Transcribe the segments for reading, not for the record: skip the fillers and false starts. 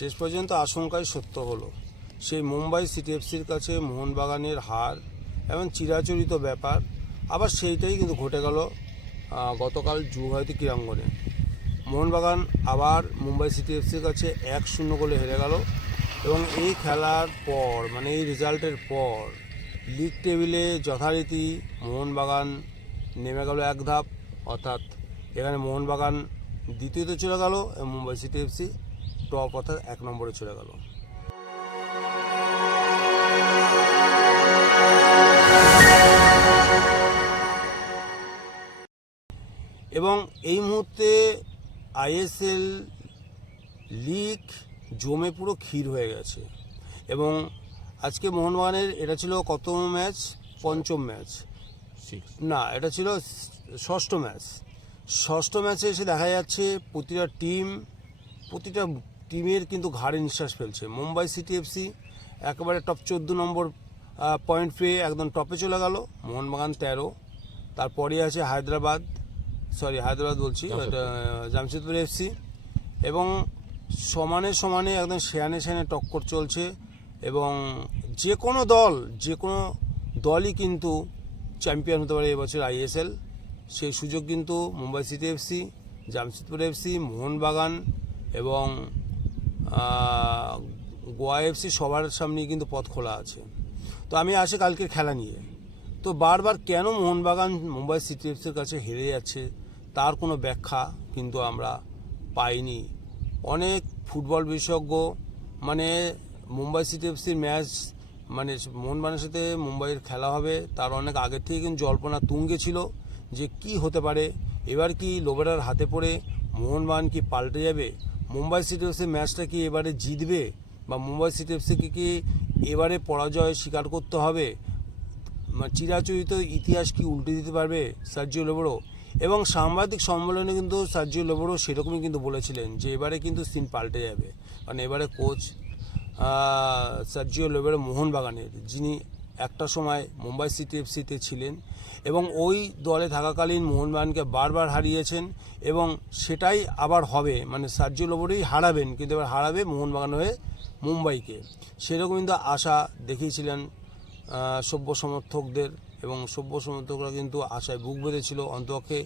শেষ পর্যন্ত আশঙ্কাই সত্য হলো। সেই মুম্বাই সিটি এফসির কাছে মোহনবাগানের হার এবং চিরাচরিত ব্যাপার, আবার সেইটাই কিন্তু ঘটে গেল গতকাল যুবভারতী ক্রীড়াঙ্গনে। মোহনবাগান আবার মুম্বাই সিটি এফসির কাছে 1-0 গোলে হেরে গেল এবং এই খেলার পর মানে এই রেজাল্টের পর লিগ টেবিলে যথারীতি মোহনবাগান নেমে গেল এক ধাপ, অর্থাৎ এখানে মোহনবাগান দ্বিতীয়তে চলে গেল এবং মুম্বাই সিটি এফসি টপ অর্থাৎ 1 নম্বরে চলে গেল। এবং এই মুহূর্তে আইএসএল লিগ জমে পুরো ক্ষীর হয়ে গেছে। এবং আজকে মোহনবাগানের এটা ছিল কত ম্যাচ? পঞ্চম ম্যাচ না, এটা ছিল ষষ্ঠ ম্যাচ। ষষ্ঠ ম্যাচে এসে দেখা যাচ্ছে প্রতিটা টিমের কিন্তু ঘাড়ে নিঃশ্বাস ফেলছে। মুম্বাই সিটি এফসি একেবারে টপ 14 নম্বর পয়েন্ট পেয়ে একদম টপে চলে গেল, মোহনবাগান 13। তারপরে আছে হায়দ্রাবাদ বলছি, জামশেদপুর এফসি। এবং সমানে একদম সেয়ানে টক্কর চলছে এবং যে কোনো দলই কিন্তু চ্যাম্পিয়ন হতে পারে এবছর আইএসএল। সেই সুযোগ কিন্তু Mumbai city FC, Jamshedpur FC, Mohun Bagan এবং গোয়া এফসি সবার সামনেই কিন্তু পথ খোলা আছে। তো আমি আসি কালকের খেলা নিয়ে। তো বারবার কেন মোহনবাগান মুম্বাই সিটি এফসির কাছে হেরে যাচ্ছে তার কোনো ব্যাখ্যা কিন্তু আমরা পাইনি। অনেক ফুটবল বিশেষজ্ঞ মানে মুম্বাই সিটি এফসির ম্যাচ মানে মোহনবাগানের সাথে মুম্বাইয়ের খেলা হবে তার অনেক আগের থেকে কিন্তু জল্পনা তুঙ্গে ছিল যে কি হতে পারে, এবার কি লোবেরার হাতে পড়ে মোহনবাগান কি পাল্টে যাবে, মুম্বাই সিটি এফসির ম্যাচটা কি এবারে জিতবে, বা মুম্বাই সিটি এফসিকে কি এবারে পরাজয় স্বীকার করতে হবে, চিরাচরিত ইতিহাস কি উল্টে দিতে পারবে সার্জিও লোবেরো। এবং সাংবাদিক সম্মেলনে কিন্তু সার্জিও লোবেরো সেরকমই কিন্তু বলেছিলেন যে এবারে কিন্তু সিন পাল্টে যাবে, কারণ এবারে কোচ সার্জিও লোবেরো মোহনবাগানের, যিনি একটা সময় মুম্বাই সিটি এফসিতে ছিলেন এবং ওই দলে থাকাকালীন মোহনবাগানকে বারবার হারিয়েছেন এবং সেটাই আবার হবে, মানে সার্জিও লোবেরোই হারাবেন, কিন্তু এবার হারাবে মোহনবাগান হয়ে মুম্বাইকে। সেরকম কিন্তু আশা দেখিয়েছিলেন সভ্য সমর্থকদের এবং সভ্য সমর্থকরা কিন্তু আশায় বুক বেঁধেছিল অন্তপক্ষে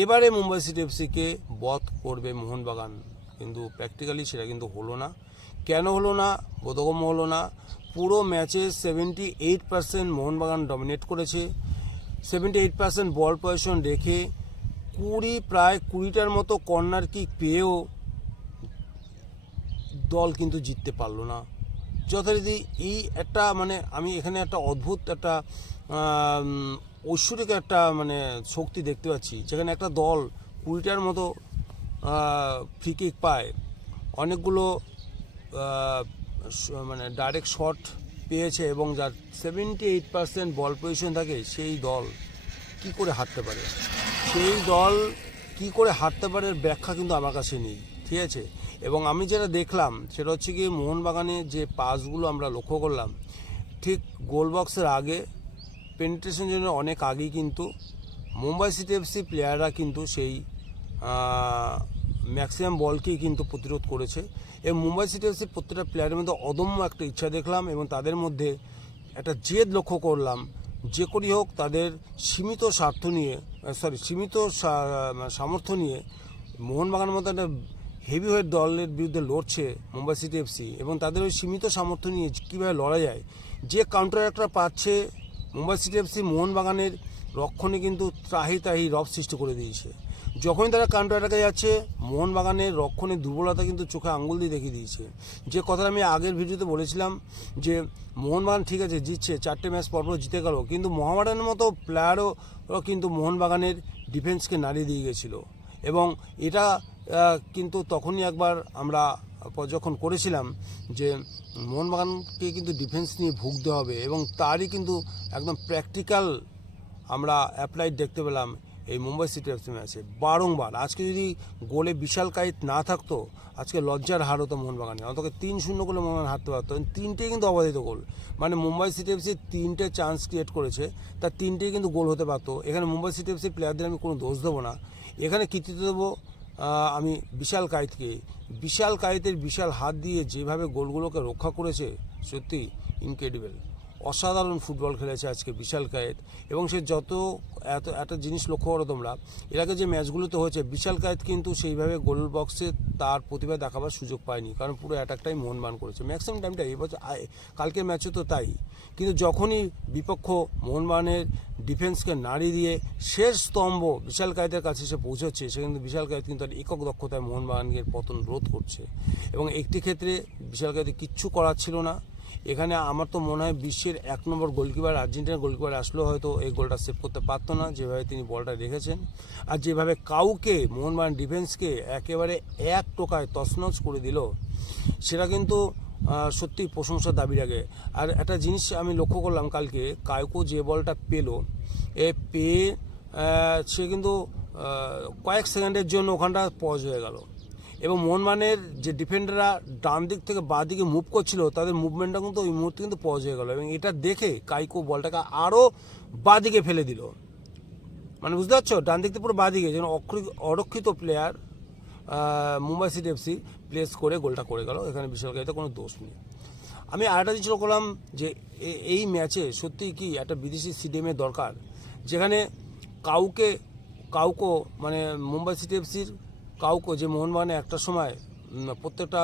এবারে মুম্বাই সিটি এফসিকে বধ করবে মোহনবাগান। কিন্তু প্র্যাকটিক্যালি সেটা কিন্তু হলো না। কেন হলো না? বোধগম্য হলো না। পুরো ম্যাচে 78% মোহনবাগান ডমিনেট করেছে। 78% বল পজিশন রেখে প্রায় 20টার মতো কর্নার কিক পেয়েও দল কিন্তু জিততে পারলো না। যথারীতি এই একটা মানে আমি এখানে একটা অদ্ভুত একটা ঐশ্বরিক একটা মানে শক্তি দেখতে পাচ্ছি, যেখানে একটা দল 20টার মতো ফ্রি কিক পায়, অনেকগুলো মানে ডাইরেক্ট শট পেয়েছে এবং যার 78% বল পজিশন থাকে, সেই দল কি করে হারতে পারে? ব্যাখ্যা কিন্তু আমার কাছে নেই, ঠিক আছে। এবং আমি যেটা দেখলাম সেটা হচ্ছে কি মোহনবাগানের যে পাসগুলো আমরা লক্ষ্য করলাম, ঠিক গোল বক্সের আগে পেনিট্রেশন জন্য অনেক আগেই কিন্তু মুম্বাই সিটি এফসি প্লেয়াররা কিন্তু সেই ম্যাক্সিমাম বলকেই কিন্তু প্রতিরোধ করেছে। এবং মুম্বাই সিটি এফসির প্রত্যেকটা প্লেয়ারের মধ্যে অদম্য একটা ইচ্ছা দেখলাম এবং তাদের মধ্যে একটা জেদ লক্ষ্য করলাম, যে করেই হোক তাদের সীমিত সামর্থ্য নিয়ে মোহনবাগানের মতো একটা হেভিওয়েট দলের বিরুদ্ধে লড়ছে মুম্বাই সিটি এফসি, এবং তাদের ওই সীমিত সামর্থ্য নিয়ে কীভাবে লড়া যায়, যে কাউন্টার অ্যাটাকটা পাচ্ছে মুম্বাই সিটি এফসি মোহনবাগানের রক্ষণে কিন্তু ত্রাহি রব সৃষ্টি করে দিয়েছে। যখনই তারা কাউন্টার অ্যাটাকে যাচ্ছে মোহনবাগানের রক্ষণের দুর্বলতা কিন্তু চোখে আঙুল দিয়ে দেখিয়ে দিয়েছে। যে কথাটা আমি আগের ভিডিওতে বলেছিলাম যে মোহনবাগান ঠিক আছে জিতছে, 4টে ম্যাচ পরপর জিতে গেল, কিন্তু মোহামেডানের মতো প্লেয়ারও কিন্তু মোহনবাগানের ডিফেন্সকে নাড়িয়ে দিয়ে গেছিলো। এবং এটা কিন্তু তখনই একবার আমরা যখন করেছিলাম যে মোহনবাগানকে কিন্তু ডিফেন্স নিয়ে ভুগতে হবে, এবং তারই কিন্তু একদম প্র্যাকটিক্যাল আমরা অ্যাপ্লাইড দেখতে পেলাম এই মুম্বাই সিটি এফসি ম্যাচে বারংবার। আজকে যদি গোলে বিশাল কাইত না থাকতো আজকে লজ্জার হার হতো মোহনবাগানে, অন্তত 3-0 গোলে মোহনবাগান হারতে পারতো। 3টেই কিন্তু অবাধিত গোল, মানে মুম্বাই সিটি এফসি 3টে চান্স ক্রিয়েট করেছে, তার 3টেই কিন্তু গোল হতে পারতো। এখানে মুম্বাই সিটি এফসির প্লেয়ারদের আমি কোনো দোষ দেবো না, এখানে কৃতিত্ব দেবো আমি বিশাল কাইতকে, বিশাল কায়েতের বিশাল হাত দিয়ে যেভাবে গোলগুলোকে রক্ষা করেছে, সত্যি ইনক্রেডিবল, অসাধারণ ফুটবল খেলেছে আজকে বিশাল কায়েত। এবং সে একটা জিনিস লক্ষ্য করো তোমরা, এর আগে যে ম্যাচগুলোতে হয়েছে বিশাল কায়েত কিন্তু সেইভাবে গোল বক্সে তার প্রতিভা দেখাবার সুযোগ পায়নি, কারণ পুরো অ্যাটাকটাই মোহনবাগান করেছে ম্যাক্সিমাম টাইমটা। এবছর কালকের ম্যাচও তো তাই, কিন্তু যখনই বিপক্ষ মোহনবাগানের ডিফেন্সকে নাড়ি দিয়ে শেষ স্তম্ভ বিশাল কায়েতের কাছে এসে পৌঁছচ্ছে, সে কিন্তু বিশাল কায়েত কিন্তু তার একক দক্ষতায় মোহনবাগানের পতন রোধ করছে। এবং একটি ক্ষেত্রে বিশাল কায়েতে কিচ্ছু করার ছিল না। এখানে আমার তো মনে হয় বিশ্বের 1 নম্বর গোলকিপার, আর্জেন্টিনার গোলকিপার আসলেও হয়তো এই গোলটা সেভ করতে পারতো না, যেভাবে তিনি বলটা রেখেছেন আর যেভাবে কাউকে মোহনবাগান ডিফেন্সকে একেবারে এক টোকায় তছনছ করে দিল, সেটা কিন্তু সত্যি প্রশংসার দাবি রাখে। আর একটা জিনিস আমি লক্ষ্য করলাম কালকে, কাউকে যে বলটা পেলো পেয়ে সে কিন্তু কয়েক সেকেন্ডের জন্য ওখানটা পজ হয়ে গেল, এবং মোহনবাগানের যে ডিফেন্ডাররা ডান দিক থেকে বাঁ দিকে মুভ করছিল তাদের মুভমেন্টটা কিন্তু ওই মুহূর্তে কিন্তু পজ হয়ে গেল, এবং এটা দেখে কাইকো বলটাকে আরও বাঁ দিকে ফেলে দিল। মানে বুঝতে পারছো, ডান দিক থেকে পুরো বাঁ দিকে যেন অরক্ষিত player Mumbai city FC place করে গোলটা করে গেল। এখানে বিশাল কায়েতে কোনো দোষ নেই। আমি আরেকটা জিনিস করলাম যে এই ম্যাচে সত্যিই কি একটা বিদেশি স্টেডিয়ামের দরকার, যেখানে কাউকে মানে মুম্বাই সিটি এফসির কাউকে, যে মোহনবাগানে একটা সময় প্রত্যেকটা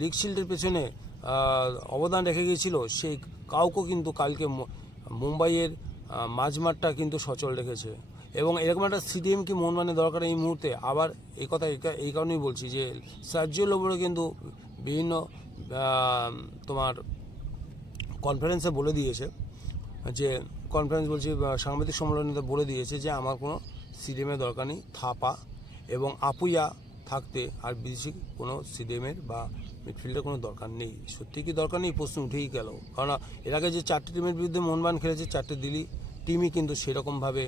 লিগ শিল্ডের পেছনে অবদান রেখে গিয়েছিল, সেই কাউকে কিন্তু কালকে মুম্বাইয়ের মাঝমাঠটা কিন্তু সচল রেখেছে। এবং এরকম একটা স্টেডিয়াম কি মোহনবাগানের দরকার এই মুহূর্তে? আবার এই কারণেই বলছি যে সার্জিও লোবরে কিন্তু বিভিন্ন তোমার কনফারেন্সে বলে দিয়েছে, যে বলছি সাংবাদিক সম্মেলনে বলে দিয়েছে যে আমার কোনো স্টেডিয়ামের দরকার নেই, থাপা এবং আপুইয়া থাকতে আর বিদেশি কোনো স্টেডিয়ামের বা মিডফিল্ডের কোনো দরকার নেই। সত্যি কি দরকার নেই? প্রশ্ন উঠেই গেল, কারণ এর আগে যে 4টি টিমের বিরুদ্ধে মোহনবাগান খেলেছে, 4টে দিল্লি টিমই কিন্তু সেরকমভাবে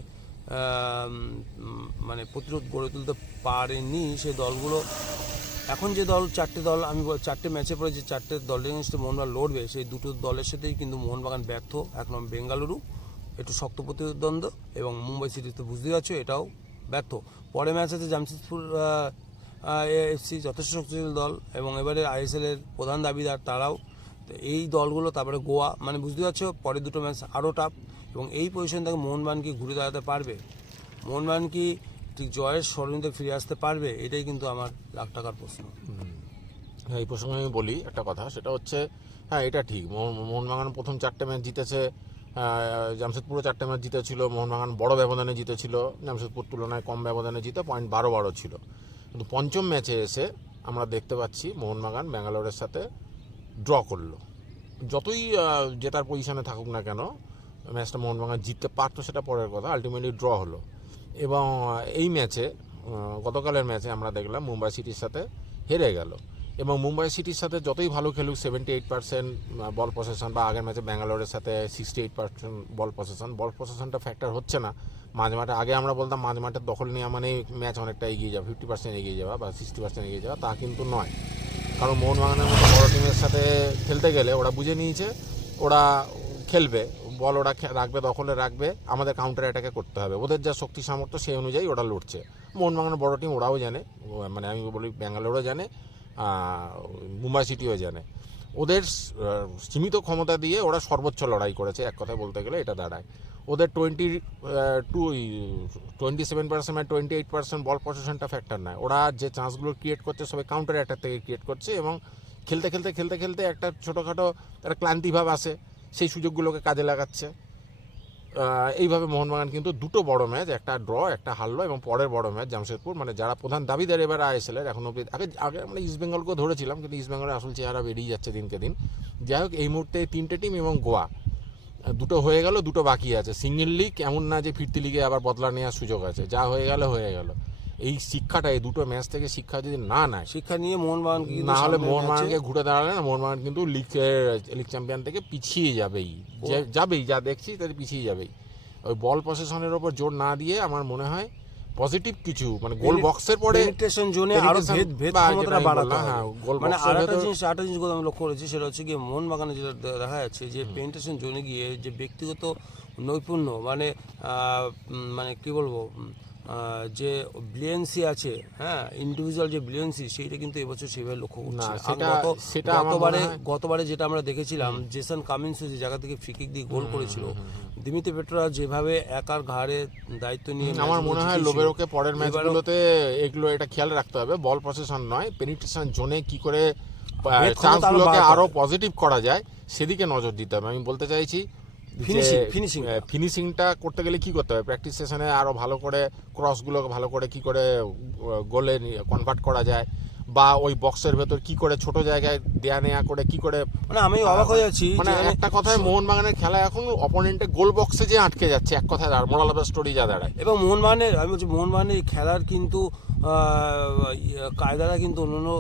মানে প্রতিরোধ গড়ে তুলতে পারেনি সেই দলগুলো। এখন যে 4টে দল আমি 4টে ম্যাচে পরে যে 4টে দলের সাথে মোহনবাগান লড়বে, সেই দুটো দলের সাথেই কিন্তু মোহনবাগান ব্যর্থ। 1 নম্বর বেঙ্গালুরু একটু শক্ত প্রতিদ্বন্দ্ব, এবং মুম্বাই সিটি তো বুঝতেই পারছো এটাও ব্যর্থ। পরে ম্যাচ আছে জামশেদপুর এফসি, যথেষ্ট শক্তিশালী দল, এবং এবারে আইএসএলের প্রধান দাবিদার তারাও। তো এই দলগুলো, তারপরে গোয়া, মানে বুঝতে পারছো পরের দুটো ম্যাচ আরও টাফ। এবং এই পজিশন থেকে মোহনবাগান কি ঘুরে দাঁড়াতে পারবে? মোহনবাগান কি ঠিক জয়ের স্মরণীতে ফিরে আসতে পারবে? এটাই কিন্তু আমার লাখ টাকার প্রশ্ন। এই প্রসঙ্গে আমি বলি একটা কথা, সেটা হচ্ছে হ্যাঁ এটা ঠিক, মোহনবাগান প্রথম 4টে ম্যাচ জিতেছে, জামশেদপুরও 4টে ম্যাচ জিতেছিল, মোহনবাগান বড় ব্যবধানে জিতেছিল, জামশেদপুর তুলনায় কম ব্যবধানে জিতে পয়েন্ট 12 ছিল। কিন্তু পঞ্চম ম্যাচে এসে আমরা দেখতে পাচ্ছি মোহনবাগান ব্যাঙ্গালোরের সাথে ড্র করলো। যতই জেতার পজিশনে থাকুক না কেন, ম্যাচটা মোহনবাগান জিততে পারতো সেটা পরের কথা, আলটিমেটলি ড্র হলো। এবং এই ম্যাচে, গতকালের ম্যাচে আমরা দেখলাম মুম্বাই সিটির সাথে হেরে গেল। এবং মুম্বাই সিটির সাথে যতই ভালো খেলুক, 78% বল পসেশন, বা আগের ম্যাচে ব্যাঙ্গালোরের সাথে 68% বল পসেশনটা ফ্যাক্টর হচ্ছে না মাঝমাঠে। আগে আমরা বলতাম মাঝমাঠের দখল নেওয়া মানে ম্যাচ অনেকটা এগিয়ে যাওয়া, 50% এগিয়ে যাওয়া বা 60% এগিয়ে যাওয়া, তা কিন্তু নয়। কারণ মোহনবাগানের মতো বড় টিমের সাথে খেলতে গেলে ওরা বুঝে নিয়েছে ওরা খেলবে, বল ওরা রাখবে, দখলে রাখবে, আমাদের কাউন্টার অ্যাটাকে করতে হবে। ওদের যা শক্তি সামর্থ্য সেই অনুযায়ী ওরা লড়ছে। মোহনবাগানের বড় টিম ওরাও জানে, মানে আমি বলি ব্যাঙ্গালোরও জানে, মুম্বাই সিটিও জানে। ওদের সীমিত ক্ষমতা দিয়ে ওরা সর্বোচ্চ লড়াই করেছে, এক কথায় বলতে গেলে এটা দাঁড়ায়। ওদের 27% বা 28% বল পজিশনটা ফ্যাক্টর নয়, ওরা যে চান্সগুলো ক্রিয়েট করছে সবাই কাউন্টার অ্যাটাক থেকে ক্রিয়েট করছে, এবং খেলতে খেলতে একটা ছোটোখাটো একটা ক্লান্তিভাব আসে, সেই সুযোগগুলোকে কাজে লাগাচ্ছে। এইভাবে মোহনবাগান কিন্তু দুটো বড় ম্যাচ, একটা ড্র একটা হারলো, এবং পরের বড় ম্যাচ জামশেদপুর, মানে যারা প্রধান দাবিদার এবার আইএসএলের, এখন অব্দি আগে আমরা ইস্টবেঙ্গলকেও ধরেছিলাম, কিন্তু ইস্টবেঙ্গলের আসল চেহারা বেরিয়ে যাচ্ছে দিনকে দিন। যাই হোক, এই মুহূর্তে 3টে টিম এবং গোয়া দুটো হয়ে গেল, দুটো বাকি আছে। সিঙ্গেল লিগ এমন না যে ফিরতি লিগে আবার বদলা নেওয়ার সুযোগ আছে, যা হয়ে গেল। এই শিক্ষাটা, এই দুটো ম্যাচ থেকে শিক্ষা যদি না নেয়, শিক্ষা নিয়ে মোহনবাগান না হলে মোহনবাগানকে ঘুরে দাঁড়ালে না, মোহনবাগান কিন্তু লিগ চ্যাম্পিয়ন থেকে পিছিয়ে যাবেই, যা দেখছি তাদের পিছিয়ে যাবেই। ওই বল পসেশনের ওপর জোর না দিয়ে আমার মনে হয় পজিটিভ কিছু, মানে গোল বক্সের পরে পেনিট্রেশন জোনে আরো ভেদ ক্ষমতাটা বাড়াতে হবে। মানে আরেকটা জিনিস আমি লক্ষ্য করেছি, সেটা হচ্ছে কি মোহনবাগানে যেটা দেখা যাচ্ছে যে পেনিট্রেশন জোনে গিয়ে যে ব্যক্তিগত নৈপুণ্য, মানে কি বলবো, যে ব্রিলিয়েন্সি আছে, হ্যাঁ ইন্ডিভিজুয়াল যে ব্রিলিয়েন্সি, সেইটা কিন্তু এবছর সেভাবে লক্ষ্য করছি না, না। সেটা আমার মনে হয়- গতবারে যেটা আমরা দেখেছিলাম, জেসন কামিন্স যে জায়গা থেকে ফ্রি-কিক দিয়ে গোল করেছিল, দিমিত্রি পেট্রাস যেভাবে একার ঘাড়ে দায়িত্ব নিয়ে আমার ম্যাচগুলো মনে হয় জিতিয়েছিল, লোবেরোকে পরের এবারও- ম্যাচগুলোতে এগুলো এটা খেয়াল রাখতে হবে, বল পসেশন নয়, পেনিট্রেশন জোনে কি করে বেগ ক্ষমতা চান্সগুলোকে আরো আরো বাড়াতে হবে। পজিটিভ করা যায় সেদিকে নজর দিতে হবে। আমি বলতে চাইছি Finishing টা। ফিনিশিংটা করতে গেলে কি করতে হবে, প্র্যাকটিস সেশনে আরো ভালো করে ক্রসগুলোকে ভালো করে কি করে গোলে কনভার্ট করা যায়, বা ওই বক্সের ভেতর কি করে ছোট জায়গায় দেয়া নেয়া করে কি করে, মানে আমি অবাক হয়ে যাচ্ছি, মানে যেখানে একটা কথায় মোহনবাগানের খেলা এখন অপোনেন্টে গোল বক্সে যে আটকে যাচ্ছে, এক কথায় মোরাল অফ দ্য স্টোরি যা দাঁড়ায়। এবং মোহনবাগানের, আমি বলছি মোহনবাগানের এই খেলার কিন্তু কায়দারা কিন্তু অন্যান্য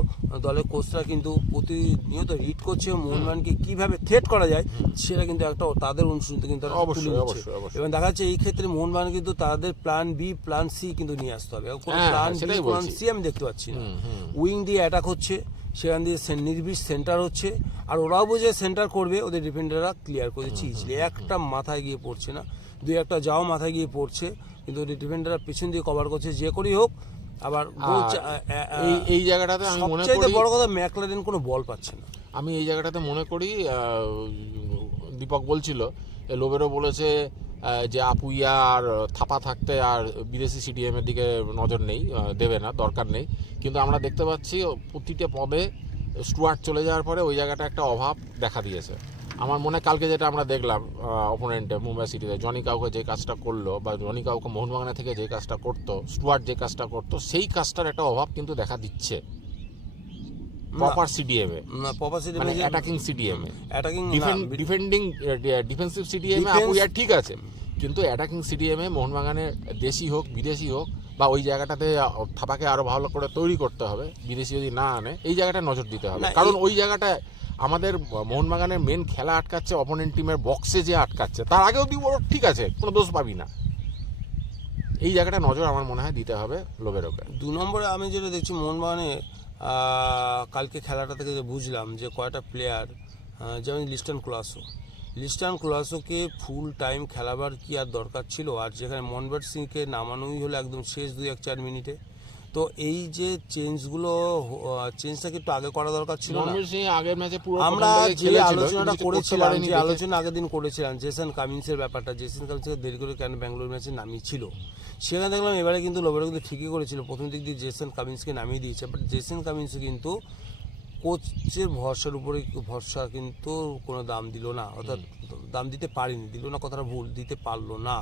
দলের কোচরা কিন্তু প্রতিনিয়ত রিড করছে, মোহনবাগানকে কিভাবে থ্রেট করা যায় সেটা কিন্তু একটা তাদের অনুশীলনীতে কিন্তু তারা অবশ্যই, তুলে দিচ্ছে। অবশ্যই, অবশ্যই। এবং দেখা যাচ্ছে এই ক্ষেত্রে মোহনবাগান কিন্তু তাদের প্ল্যান বি প্ল্যান সি কিন্তু নিয়ে আসতে হবে। কোনো হ্যাঁ, প্ল্যান বি সেটাই প্ল্যান বলছি। সি আমি দেখতে পাচ্ছি না। উইং দিয়ে অ্যাটাক হচ্ছে, সেখান দিয়ে নির্বিষ সেন্টার হচ্ছে, আর ওরাও বুঝে সেন্টার করবে, ওদের ডিফেন্ডাররা ক্লিয়ার করে দিচ্ছে ইজিলি। একটা মাথায় গিয়ে পড়ছে না, দুই একটা যাও মাথায় গিয়ে পড়ছে, কিন্তু ওদের ডিফেন্ডাররা পিছন দিয়ে কভার করছে, যে করেই হোক। আবার গোল এই জায়গাটাতে আমি মনে সবচাইতে করি, বড় কথা, ম্যাকলারেন কোনো বল পাচ্ছে না। আমি এই জায়গাটাতে মনে করি দীপক বলছিল, লোবেরও বলেছে যে আপুইয়া আর থাপা থাকতে আর বিদেশি সিডিএম এর দিকে নজর নেই, দেবে না, দরকার নেই। কিন্তু আমরা দেখতে পাচ্ছি প্রতিটা পদে স্টুয়ার্ট চলে যাওয়ার পরে ওই জায়গাটা একটা অভাব দেখা দিয়েছে। আমার মনে হয় কালকে যেটা আমরা দেখলাম অপোনেন্টে মুম্বাই সিটিতে, জনি কাউকে যে কাজটা করলো, বা জনি কাউকে মোহনবাগান থেকে যে কাজটা করতো, স্টুয়ার্ট যে কাজটা করতো, সেই কাজটার একটা অভাব কিন্তু দেখা দিচ্ছে প্রপার সিডিএম এ, না, পপাসিটি মানে অ্যাটাকিং সিডিএম এ। অ্যাটাকিং ডিফেন্সিভ সিডিএম এ আপুইয়া ঠিক আছে, কিন্তু অ্যাটাকিং সিডিএম এ মোহনবাগানের দেশি হোক বিদেশি হোক, বা ওই জায়গাটাতে থাপাকে আরো ভালো করে তৈরি করতে হবে, বিদেশি যদি না আনে এই জায়গাটা নজর দিতে হবে। না, কারণ ওই জায়গাটায় আমাদের মোহনবাগানের মেন খেলা আটকাচ্ছে অপোনেন্ট টিমের বক্সে যে আটকাচ্ছে, তার আগেও ঠিক আছে, কোনো দোষ পাবি না। এই জায়গাটা নজর আমার মনে হয় দিতে হবে লোবেরোকে। 2 নম্বরে আমি যেটা দেখছি মোহনবাগানে, কালকে খেলাটা থেকে যে বুঝলাম যে কয়টা প্লেয়ার, যেমন লিস্টান ক্লাসোকে ফুল টাইম খেলাবার কি আর দরকার ছিল? আর যেখানে মনবার্ট সিংকে নামানোই হলো একদম শেষ 2-4 মিনিটে। তো এই যে চেঞ্জটা কি একটু আগে করা দরকার ছিল না? মনমোহন সিং আগের ম্যাচে পুরো আমরা প্রথম থেকে যে খেলেছিল, আলোচনাটা কিন্তু কিছু করতে করেছিলাম, পারেনি যে দেখে। আলোচনা আগের দিন করেছিলাম জেসন কামিন্সের ব্যাপারটা, জেসন কামিন্সকে দেরি করে কেন ব্যাঙ্গালোর ম্যাচে নামিয়েছিল, সেখানে দেখলাম এবারে কিন্তু লোবেরো কিন্তু ঠিকই করেছিল, প্রথম দিক দিয়ে জেসন কামিন্সকে নামিয়ে দিয়েছে। বাট জেসন কামিন্স কিন্তু কোচের ভরসা কিন্তু কোনো দাম দিল না, অর্থাৎ দাম দিতে পারেনি, দিল না কথাটা ভুল, দিতে পারলো না।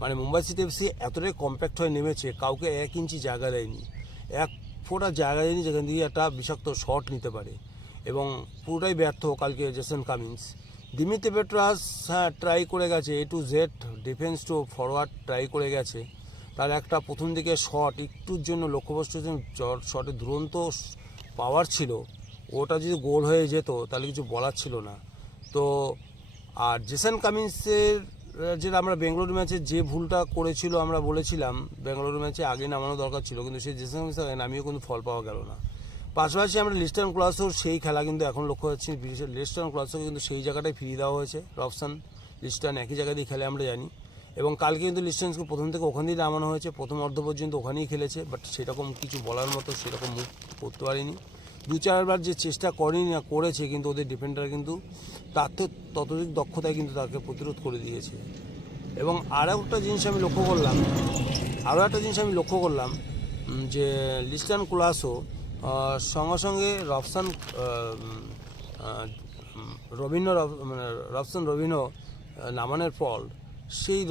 মানে মুম্বাই সিটি এফসি এতটাই কম্প্যাক্ট হয়ে নেমেছে, কাউকে 1 ইঞ্চি জায়গা দেয়নি, 1 ফোঁটা জায়গা দেয়নি যেখান দিয়ে একটা বিষাক্ত শট নিতে পারে, এবং পুরোটাই ব্যর্থ কালকে জেসন কামিন্স। দিমিত্রি পেট্রাস হ্যাঁ ট্রাই করে গেছে, A to Z defence to forward try করে গেছে, তার একটা প্রথম দিকে শট একটুর জন্য লক্ষ্যবস্তু শটে দুরন্ত পাওয়ার ছিল, ওটা যদি গোল হয়ে যেত তাহলে কিছু বলার ছিল না। তো আর জেসন কামিন্সের যেটা আমরা বেঙ্গালুরু ম্যাচে যে ভুলটা করেছিল, আমরা বলেছিলাম বেঙ্গালুরু ম্যাচে আগে নামানো দরকার ছিল, কিন্তু সেই জেসন কামিন্স নামিয়েও কিন্তু ফল পাওয়া গেল না। পাশাপাশি আমরা লিস্টন ক্লাসোর সেই খেলা কিন্তু এখন লক্ষ্য করছি, লিস্টন ক্লাসোকে কিন্তু সেই জায়গাটায় ফিরিয়ে দেওয়া হয়েছে। রবসন লিস্টন একই জায়গা দিয়ে খেলে আমরা জানি, এবং কালকে কিন্তু লিস্টনসকে প্রথম থেকে ওখান দিয়ে নামানো হয়েছে, প্রথম অর্ধ পর্যন্ত ওখানেই খেলেছে, বাট সেরকম কিছু বলার মতো সেরকম মুভ করতে পারিনি। 2-4 বার যে চেষ্টা করেছে, কিন্তু ওদের ডিফেন্ডার কিন্তু তার তো ততোধিক দক্ষতায় কিন্তু তাকে প্রতিরোধ করে দিয়েছে। এবং আরও একটা জিনিস আমি লক্ষ্য করলাম, যে লিস্টন ক্লাসও সঙ্গে সঙ্গে রবসন রবিনো নামানোর পর সেই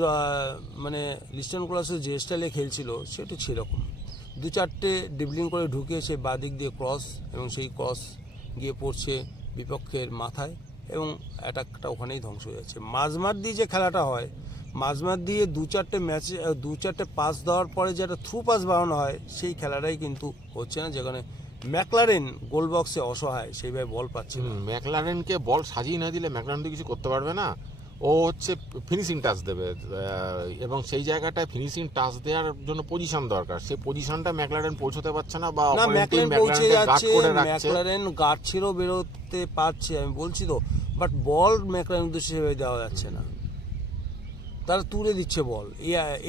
মানে লিস্টন ক্লাসও যে স্টাইলে খেলছিল সেটা সেরকম 2-4টে ডিবলিং করে ঢুকিয়েছে বাদিক দিয়ে ক্রস, এবং সেই ক্রস গিয়ে পড়ছে বিপক্ষের মাথায়, এবং অ্যাটাকটা ওখানেই ধ্বংস হয়ে যাচ্ছে। মাঝমাঠ দিয়ে যে খেলাটা হয়, মাঝমাঠ দিয়ে 2-4টে পাস দেওয়ার পরে যে একটা থ্রু পাস বাড়ানো হয়, সেই খেলাটাই কিন্তু হচ্ছে না, যেখানে ম্যাকলারেন গোল বক্সে অসহায়, সেইভাবে বল পাচ্ছে না। ম্যাকলারেনকে বল সাজিয়ে না দিলে ম্যাকলারেন তো কিছু করতে পারবে না, ও হচ্ছে ফিনিশিং টাচ দেবে, এবং সেই জায়গাটায় ফিনিশিং টাচ দেওয়ার জন্য পজিশন দরকার, সেই পজিশনটা ম্যাকলারেন পৌঁছতে পারছে না, বা ম্যাকলারেন পৌঁছে যাচ্ছে, ম্যাকলারেন গার্ড ছেড়েও বেরোতে পারছে, আমি বলছি তো, বাট বল ম্যাকলারেন উদ্দেশ্যে সেভাবে দেওয়া যাচ্ছে না। তারা তুলে দিচ্ছে বল,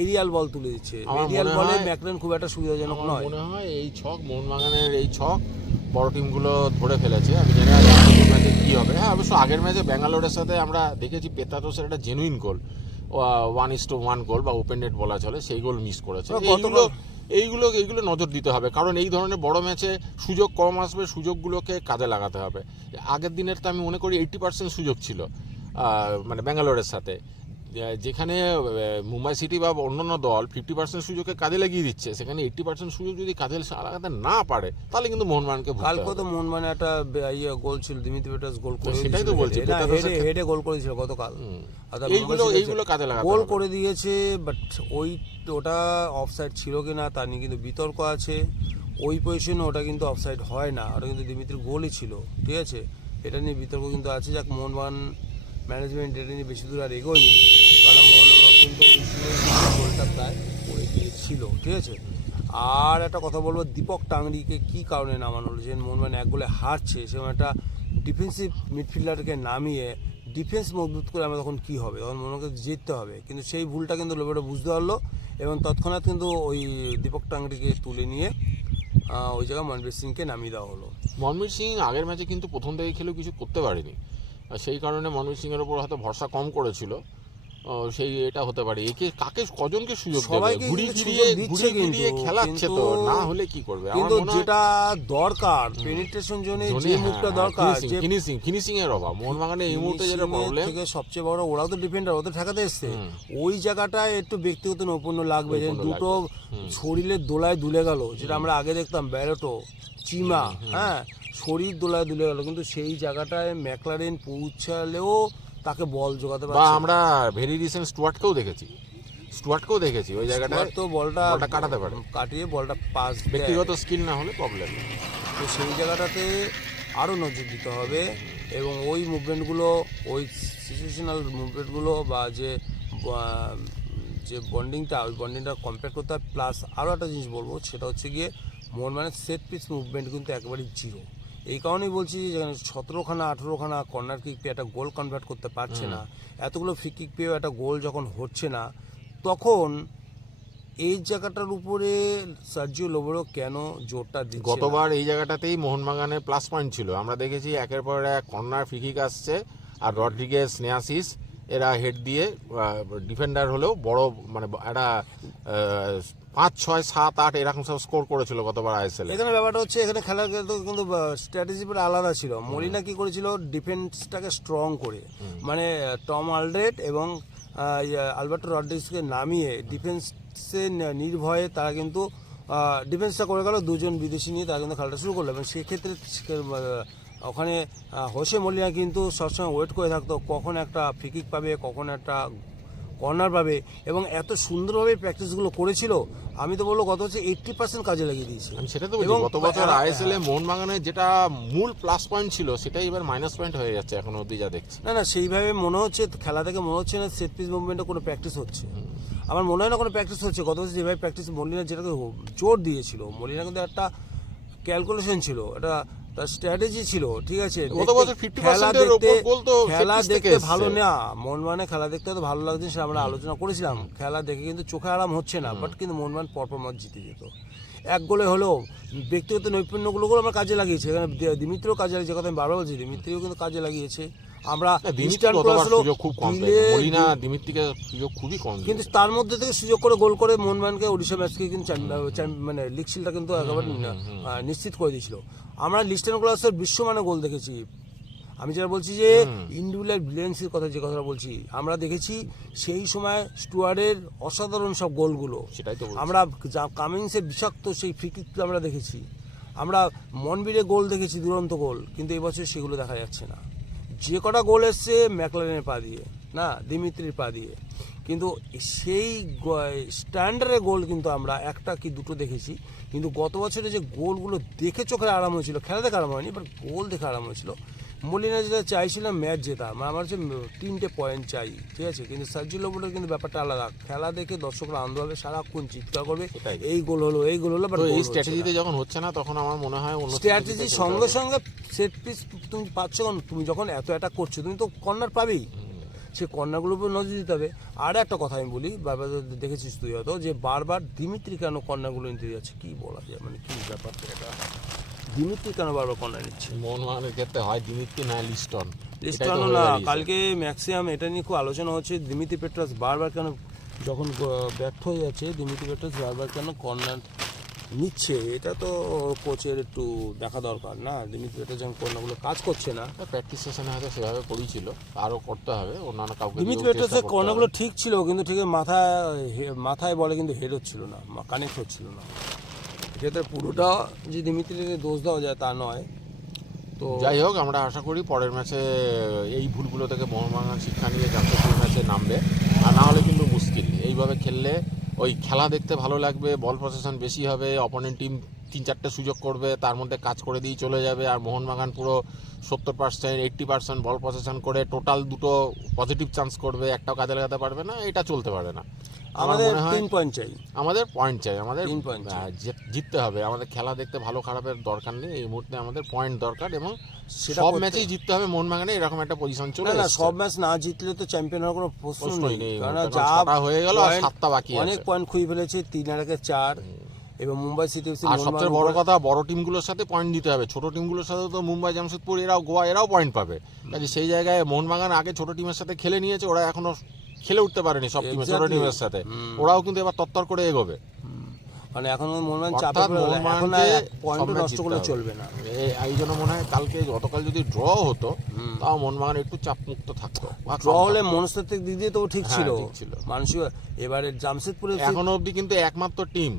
এরিয়াল বল তুলে দিচ্ছে। আমার এরিয়াল মনে বলে হয়- ম্যাকলেন খুব একটা সুবিধাজনক আমার নয়। মনে হয় এই ছক মোহনবাগানের এই ছক বড় টিমগুলো ধরে ফেলেছে। আমি জানি না আগের ম্যাচে কী হবে। হ্যাঁ, অবশ্য আগের ম্যাচে ব্যাঙ্গালোরের সাথে আমরা দেখেছি পেতাতোসের একটা জেনুইন গোল, 1:1 গোল বা ওপেন নেট বলা চলে, সেই গোল মিস করেছে। এইগুলো নজর দিতে হবে, কারণ এই ধরনের বড় ম্যাচে সুযোগ কম আসবে, সুযোগগুলোকে কাজে লাগাতে হবে। আগের দিনের তো আমি মনে করি 80% সুযোগ ছিল মানে ব্যাঙ্গালোরের সাথে, যেখানে মুম্বাই সিটি বা অন্যান্য দল 50% সুযোগকে কাজে লাগিয়ে দিচ্ছে, সেখানে 80% সুযোগ যদি কাজে লাগাতে না পারে তাহলে কিন্তু মোহনবাগানকে ভুগতে কালকে হবে। তো মোহনবাগানে একটা গোল ছিল, দিমিত্রি পেটাস গোল করে সেটাই তো বলছি, হেডে গোল করেছিল গতকাল। এইগুলো কাজে লাগাতে গোল হবে। করে দিয়েছে, বাট ওটা অফসাইড ছিল কিনা তা নিয়ে কিন্তু বিতর্ক আছে। ওই পজিশনে ওটা কিন্তু অফসাইড হয় না, ওটা কিন্তু দিমিত্রির গোলই ছিল, ঠিক আছে। এটা নিয়ে বিতর্ক কিন্তু আছে। যাক, মোহনবাগান ম্যানেজমেন্ট এটা নিয়ে বেশি দূর আর এগোয়নি, কারণ মোহনবাগান কিন্তু গোলটা প্রায় করে গিয়েছিল, ঠিক আছে। আর একটা কথা বলবো, দীপক টাংরিকে কী কারণে নামানো হলো, যে মোহনবাগান এক গোলে হারছে, সেরকম একটা ডিফেন্সিভ মিডফিল্ডারকে নামিয়ে ডিফেন্স মজবুত করে আমরা তখন কী হবে, তখন মনে হয় জিততে হবে, কিন্তু সেই ভুলটা কিন্তু লোবেটা বুঝতে পারলো এবং তৎক্ষণাৎ কিন্তু ওই দীপক টাংরিকে তুলে নিয়ে ওই জায়গায় মনবীর সিংকে নামিয়ে দেওয়া হলো। মনবীর সিং আগের ম্যাচে কিন্তু প্রথম থেকে খেলেও কিছু করতে পারেনি, আর সেই কারণে মনবীর সিংয়ের ওপর হয়তো ভরসা কম করেছিল। সেই এটা হতে পারে। কজনকে সুযোগ দেবে? সবাইকে ঘুরিয়ে কিন্তু ফিরিয়ে সুযোগ দিচ্ছে, খেলাচ্ছে তো, না হলে কি করবে? আমার কিন্তু মনে হয় যেটা দরকার পেনিট্রেশন জোনে যে মুখটা দরকার, যে ফিনিশিং এর অভাব মোহনবাগানে এই মুহূর্তে যেটা finishing এর প্রবলেম। থেকে সবচেয়ে বড়, ওরাও তো ডিফেন্ডার, ওদের ঠেকাতে এসছে, ওই জায়গাটায় একটু ব্যক্তিগত নৈপুণ্য লাগবে। যে দুটো শরীরের দোলায় দুলে গেল, যেটা আমরা আগে দেখতাম ব্যারোটো, চিমা, হ্যাঁ, শরীর দোলায় দুলে গেল, কিন্তু সেই জায়গাটায় ম্যাকলারেন পৌঁছালেও তাকে বল জোগাতে বা পারছে। আমরা ভেরি রিসেন্ট স্টুয়ার্টকেও দেখেছি ওই জায়গাটায় তো বলটা কাটাতে পারে, কাটিয়ে বলটা পাস, ব্যক্তিগত স্কিল না হলে প্রবলেম। তো সেই জায়গাটাতে আরও নজর দিতে হবে এবং ওই মুভমেন্টগুলো, ওই সিচুয়েশনাল মুভমেন্টগুলো বা যে বন্ডিংটা, ওই বন্ডিংটা কমপ্লিট করতে হবে। প্লাস আরও একটা জিনিস বলবো, সেটা হচ্ছে গিয়ে মোহনবাগানের সেট পিস মুভমেন্ট কিন্তু একেবারেই জিরো। এই কারণেই বলছি, যেখানে 17খানা কর্নার কিক পেয়ে একটা গোল কনভার্ট করতে পারছে না, এতগুলো ফ্রি কিক পেয়েও একটা গোল যখন হচ্ছে না, তখন এই জায়গাটার উপরে সার্জিও লোবেরো কেন জোরটা দিচ্ছে? গতবার এই জায়গাটাতেই মোহনবাগানের প্লাস পয়েন্ট ছিল। আমরা দেখেছি একের পর এক কর্নার ফ্রি কিক আসছে, আর রড্রিগেজ, নেয়াসিস এরা হেড দিয়ে ডিফেন্ডার হলেও বড় মানে একটা 5, 6, 7, 8 এরকম সব স্কোর করেছিল গতবার আইএসএল। এখানে ব্যাপারটা হচ্ছে, এখানে খেলার কিন্তু স্ট্র্যাটেজি পুরো আলাদা ছিল। মলিনা কি করেছিল, ডিফেন্সটাকে স্ট্রং করে, মানে টম আলড্রেট এবং আলবার্টো রড্রিগেজকে নামিয়ে ডিফেন্সে নির্ভয়ে তারা কিন্তু ডিফেন্সটা করে গেল, দুজন বিদেশি নিয়ে তারা কিন্তু খেলাটা শুরু করলো। এবং সেক্ষেত্রে ওখানে হোসে মলিনা কিন্তু সবসময় ওয়েট করে থাকতো, কখন একটা ফ্রি কিক পাবে, কখন একটা কর্নার পাবে, এবং এত সুন্দরভাবে প্র্যাকটিসগুলো করেছিল। আমি তো বলবো গত বছর 80% কাজে লাগিয়ে দিয়েছে। আমি সেটা তো বলছি, গত বছর আইএসএল এ মোহনবাগানের যেটা মূল প্লাস পয়েন্ট ছিল, সেটাই এবার মাইনাস পয়েন্ট হয়ে যাচ্ছে এখন অবধি যা দেখছি। না, সেইভাবে মনে হচ্ছে, খেলা থেকে মনে হচ্ছে না সেট পিস মুভমেন্টে কোনো প্র্যাকটিস হচ্ছে। আমার মনে হয় না কোনো প্র্যাকটিস হচ্ছে। গত বছর যেভাবে প্র্যাকটিস মলিনা যেটাকে জোর দিয়েছিল, মলিনা কিন্তু একটা ক্যালকুলেশন ছিল, একটা তার স্ট্র্যাটেজি ছিল, ঠিক আছে। গত বছর 50% এর উপর গোল তো খেলা set piece থেকে দেখতে ভালো এসছে। না, মোহনবাগানে খেলা দেখতে তো ভালো লাগছে, সেটা আমরা আলোচনা করেছিলাম। খেলা দেখে কিন্তু চোখে আরাম হচ্ছে না, বাট কিন্তু মোহনবাগান পরপর ম্যাচ জিতে যেত। এক গোলে হলেও ব্যক্তিগত নৈপুণ্যগুলো আমরা কাজে লাগিয়েছি। এখানে দিমিত্রিও কাজে লাগিয়েছে, কথা আমি বারবার বলছি, দিমিত্রিও কিন্তু কাজে লাগিয়েছে। আমরা সুযোগ খুব কম পেয়েছে, মলিনা দিমিত্রিকে সুযোগ খুবই কম, কিন্তু তার মধ্যে থেকে সুযোগ করে গোল করে মোহনবাগানকে ওড়িশা ম্যাচকে কিন্তু মানে লিগ শিলটা কিন্তু একেবারে নিশ্চিত করে দিয়েছিল। আমরা লিস্টন ক্লাসের বিশ্বমানের গোল দেখেছি। আমি যেটা বলছি যে ইন্ডিভিজুয়াল ব্রিলিয়েন্সের কথা, যে কথাটা বলছি, আমরা দেখেছি সেই সময় স্টুয়ার্ডের অসাধারণ সব গোলগুলো। সেটাই তো বলছি। আমরা কামিংসের বিষাক্ত সেই ফ্রি কিক আমরা দেখেছি, আমরা মনবীরের গোল দেখেছি, দুরন্ত গোল, কিন্তু এবছর সেগুলো দেখা যাচ্ছে না। যে কটা গোল এসছে ম্যাকলারেনের পা দিয়ে, না দিমিত্রির পা দিয়ে, কিন্তু সেই স্ট্যান্ডার্ডের গোল কিন্তু আমরা একটা কি দুটো দেখেছি। কিন্তু গত বছরে যে গোলগুলো দেখে চোখের আরাম হয়েছিল, খেলা দেখে আরাম হয়নি, বাট গোল দেখে আরাম হয়েছিল। মলিনা যেটা চাইছিলাম ম্যাচ জেতা, আমার হচ্ছে 3টে পয়েন্ট চাই, ঠিক আছে। কিন্তু সার্জিও লোবেরোর কিন্তু ব্যাপারটা আলাদা, খেলা দেখে দর্শকরা আনন্দ হবে, সারাক্ষণ চিৎকার করবে, এই গোল হলো, এই গোল হলো, বাট এই স্ট্র্যাটেজিতে যখন হচ্ছে না, তখন আমার মনে হয় অন্য স্ট্র্যাটেজির সঙ্গে সঙ্গে সেট পিস তুমি পাচ্ছ, কারণ তুমি যখন এত অ্যাটাক করছো, তুমি তো কর্নার পাবেই। সেই কর্নারগুলোর উপর নজর দিতে হবে। আর একটা কথা আমি বলি, বারবার দেখেছিস তুই হয়তো, যে বারবার দিমিত্রি কেন কর্নারগুলো নিতে যাচ্ছে, কী বলা যায়, মানে কী ব্যাপারটা এটা, দিমিত্রি কেন বারবার কর্নার নিচ্ছে? মোহনবাগানের ক্ষেত্রে হয় দিমিত্রি না লিস্টন, লিস্টনও না, কালকে ম্যাক্সিমাম এটা নিয়ে খুব আলোচনা হচ্ছে, দিমিত্রি পেট্রাস বারবার কেন, যখন ব্যর্থ হয়ে যাচ্ছে দিমিত্রি পেট্রাস বারবার কেন কর্নার নিচ্ছে। এটা তো কোচের একটু দেখা দরকার না, দিমিত্রি পেট্রাস যখন কর্নারগুলো কাজ করছে না। প্র্যাকটিস সেশনে হয়তো সেভাবে করেছিল, আরও করতে হবে অন্যান্য কাউকে দিমিত্রি দিয়েও চেষ্টা পেট্রাসের করতে কর্নারগুলো হবে। ঠিক ছিল, কিন্তু ঠিক মাথায় বলে কিন্তু হেড হচ্ছিল না, কানেক্ট হচ্ছিল না। এক্ষেত্রে পুরোটা যে দিমিত্রিকে দোষ দেওয়া যায় তা নয়। তো যাই হোক, আমরা আশা করি পরের ম্যাচে এই ভুলগুলো থেকে মোহনবাগান শিক্ষা নিয়ে জামশেদপুর ম্যাচে নামবে, আর না হলে কিন্তু মুশকিল। এইভাবে খেললে ওই খেলা দেখতে ভালো লাগবে, বল পজিশন বেশি হবে, অপোনেন্ট টিম 3-4টে সুযোগ করবে, তার মধ্যে কাজ করে দিয়ে চলে যাবে, আর মোহনবাগান পুরো 70% 80% বল পজিশন করে টোটাল 2টো পজিটিভ চান্স করবে, একটাও কাজে লাগাতে পারবে না। এটা চলতে পারে না। আমার আমাদের মনে হয় 3 পয়েন্ট চাই, আমাদের পয়েন্ট চাই, আমাদের 3 পয়েন্ট চাই। জিততে হবে। আমাদের খেলা দেখতে ভালো খারাপের দরকার নেই, এই মুহূর্তে আমাদের পয়েন্ট দরকার, এবং সেটা সব করতে- ম্যাচেই জিততে হবে মোহনবাগানে, এরকম একটা পজিশন চলে না না, এসেছে। সব ম্যাচ না জিতলে তো চ্যাম্পিয়ন হওয়ার কোনো প্রশ্নই প্রশ্নই নেই, নেই। কারণ কারণ যা 6টা হয়ে গেল আর point, 7টা বাকি অনেক আছে। পয়েন্ট খুঁজে ফেলেছে, 3 আর 4, এবং মুম্বাই সিটি এফসি আর সবচেয়ে বড় কথা, বড় টিমগুলোর সাথে পয়েন্ট দিতে হবে। ছোট টিমগুলোর সাথে তো মুম্বাই, জামশেদপুর, এরাও গোয়া, এরাও পয়েন্ট পাবে। কাজে সেই জায়গায় মোহনবাগান আগে ছোট টিমের সাথে খেলে নিয়েছে, ওরা এখনো খেলে উঠতে পারেনি সব টিমে, ছোট Exactly. টিমের সাথে। ওরাও কিন্তু এবার তত্তর করে এগোবে। মানে এখন মোহনবাগান চাপে অর্থাৎ পড়ে গেল, এখন মোহনবাগানকে আর পয়েন্ট সব ম্যাচ নষ্ট জিততে করলে হবে। চলবে না। এই জন্য মনে হয় কালকে গতকাল যদি ড্র হতো তাও মোহনবাগান একটু চাপমুক্ত থাকতো, বা ড্র কম হলে থাকতো। মনস্তাত্ত্বিক দিক দিয়ে তো ঠিক হ্যাঁ, ছিল, ঠিক ছিল। মানসিক। এবারে জামশেদপুর এফসি এখনো অবধি কিন্তু একমাত্র টিম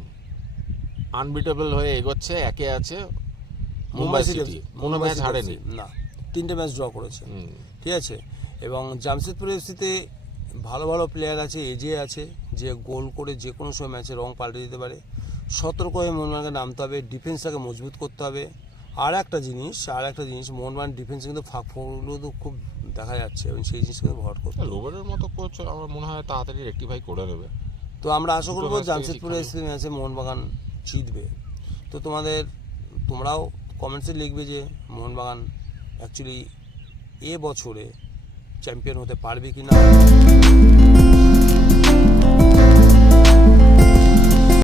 আনবিটেবল হয়ে এগোচ্ছে, একে আছে মুম্বাই সিটি, কোনো ম্যাচ হারেনি। না, 3টে ম্যাচ ড্র করেছে, ঠিক আছে। এবং জামশেদপুর এফসিতে ভালো ভালো প্লেয়ার আছে, এজে আছে, যে গোল করে যে কোনো সময় ম্যাচে রং পাল্টে দিতে পারে। সতর্ক হয়ে মোহনবাগানকে নামতে হবে, ডিফেন্সটাকে মজবুত করতে হবে। আর একটা জিনিস মোহনবাগান ডিফেন্সে কিন্তু ফাঁক ফোকরগুলো তো খুব দেখা যাচ্ছে, এবং সেই জিনিসকে ভর করতে হবে। লোবেরের মতো কোচ আমার মনে হয় তাড়াতাড়ি রেক্টিফাই করে নেবে। তো আমরা আশা করবো দুটো ম্যাচ থেকে জামশেদপুর শিক্ষা এফসি ম্যাচে মোহনবাগান জিতবে। তো তোমরাও কমেন্টসে লিখবে যে মোহনবাগান অ্যাকচুয়ালি বছরে চ্যাম্পিয়ন হতে পারবে কি না।